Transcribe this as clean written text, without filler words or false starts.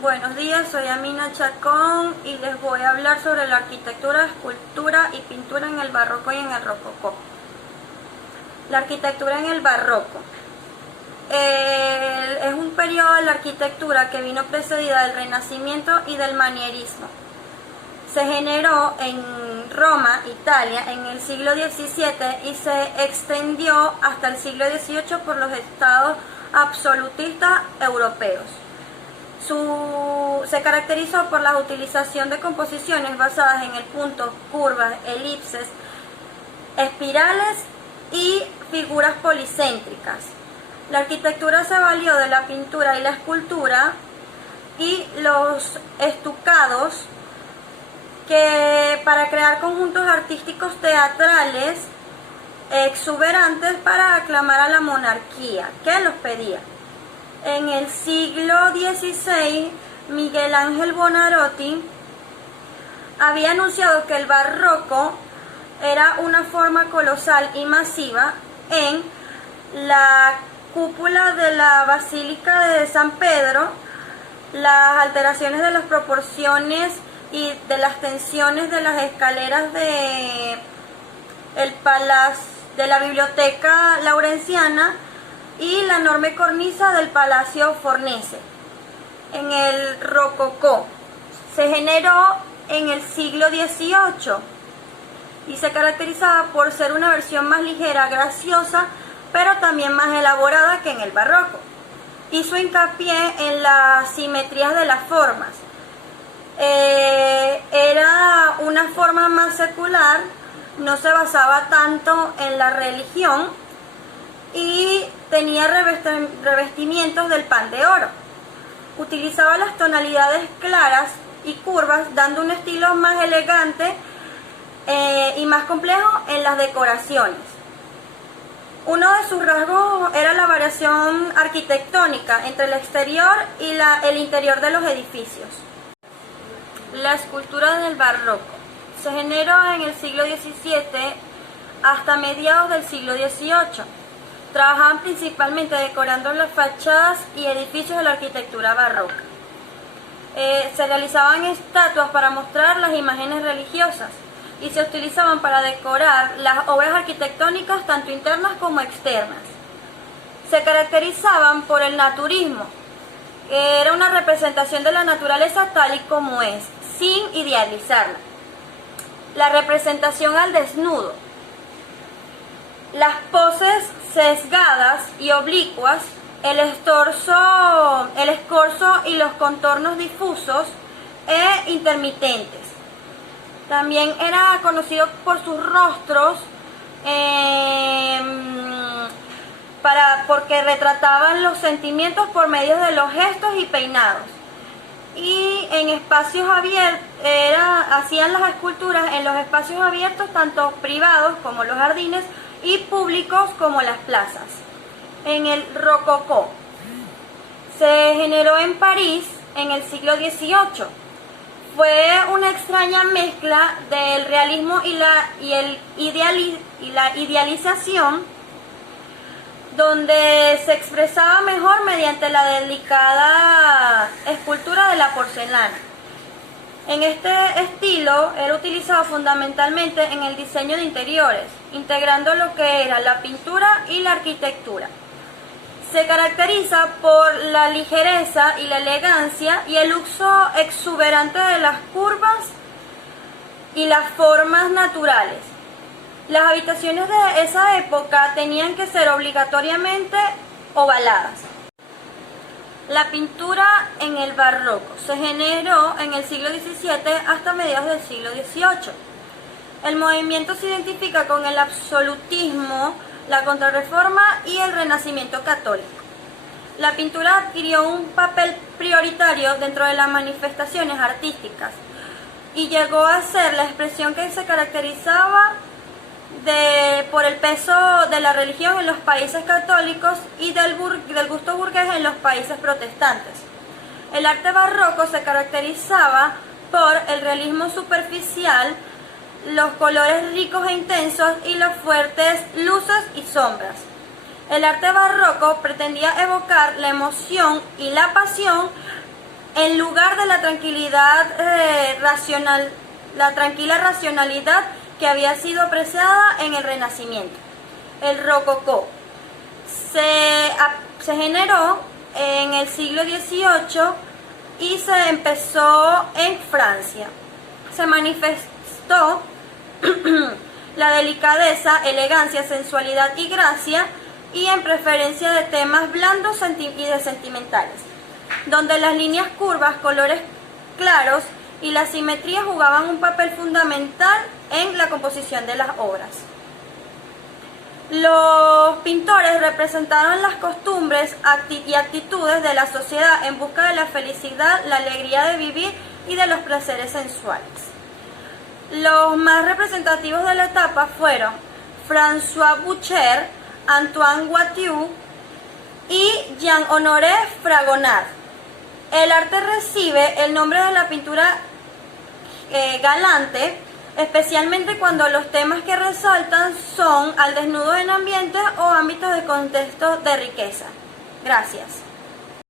Buenos días, soy Amina Chacón y les voy a hablar sobre la arquitectura, escultura y pintura en el barroco y en el rococó. La arquitectura en el barroco es un periodo de la arquitectura que vino precedida del Renacimiento y del manierismo. Se generó en Roma, Italia, en el siglo XVII y se extendió hasta el siglo XVIII por los estados absolutistas europeos. Se caracterizó por la utilización de composiciones basadas en el punto, curvas, elipses, espirales y figuras policéntricas. La arquitectura se valió de la pintura y la escultura y los estucados para crear conjuntos artísticos teatrales exuberantes para aclamar a la monarquía, que los pedía. En el siglo XVI, Miguel Ángel Buonarroti había anunciado que el barroco era una forma colosal y masiva en la cúpula de la Basílica de San Pedro, las alteraciones de las proporciones y de las tensiones de las escaleras de la Biblioteca Laurenciana y la enorme cornisa del Palacio Fornese. En el rococó se generó en el siglo XVIII y se caracterizaba por ser una versión más ligera, graciosa, pero también más elaborada que en el barroco. Hizo hincapié en las simetrías de las formas. Era una forma más secular, no se basaba tanto en la religión y tenía revestimientos del pan de oro. Utilizaba las tonalidades claras y curvas, dando un estilo más elegante y más complejo en las decoraciones. Uno de sus rasgos era la variación arquitectónica entre el exterior y el interior de los edificios. La escultura del barroco se generó en el siglo XVII hasta mediados del siglo XVIII. Trabajaban principalmente decorando las fachadas y edificios de la arquitectura barroca. Se realizaban estatuas para mostrar las imágenes religiosas y se utilizaban para decorar las obras arquitectónicas tanto internas como externas. Se caracterizaban por el naturismo, que era una representación de la naturaleza tal y como es, sin idealizarla. La representación al desnudo, las poses sesgadas y oblicuas, el escorzo y los contornos difusos e intermitentes. También era conocido por sus rostros porque retrataban los sentimientos por medio de los gestos y peinados. Y en espacios abiertos, hacían las esculturas en los espacios abiertos, tanto privados como los jardines, y públicos como las plazas. En el rococó se generó en París en el siglo XVIII. Fue una extraña mezcla del realismo y la idealización, donde se expresaba mejor mediante la delicada escultura de la porcelana. En este estilo era utilizado fundamentalmente en el diseño de interiores, integrando lo que era la pintura y la arquitectura. Se caracteriza por la ligereza y la elegancia y el uso exuberante de las curvas y las formas naturales. Las habitaciones de esa época tenían que ser obligatoriamente ovaladas. La pintura en el barroco se generó en el siglo XVII hasta mediados del siglo XVIII. El movimiento se identifica con el absolutismo, la Contrarreforma y el Renacimiento católico. La pintura adquirió un papel prioritario dentro de las manifestaciones artísticas y llegó a ser la expresión que se caracterizaba por el peso de la religión en los países católicos y del gusto burgués en los países protestantes. El arte barroco se caracterizaba por el realismo superficial, los colores ricos e intensos y las fuertes luces y sombras. El arte barroco pretendía evocar la emoción y la pasión en lugar de la tranquilidad la tranquila racionalidad que había sido apreciada en el Renacimiento. El Rococó se generó en el siglo XVIII y se empezó en Francia. Se manifestó la delicadeza, elegancia, sensualidad y gracia, y en preferencia de temas blandos y de sentimentales, donde las líneas curvas, colores claros y la simetría jugaban un papel fundamental en la composición de las obras. Los pintores representaron las costumbres y actitudes de la sociedad en busca de la felicidad, la alegría de vivir y de los placeres sensuales. Los más representativos de la etapa fueron François Boucher, Antoine Watteau y Jean-Honoré Fragonard. El arte recibe el nombre de la pintura galante, especialmente cuando los temas que resaltan son al desnudo en ambientes o ámbitos de contexto de riqueza. Gracias.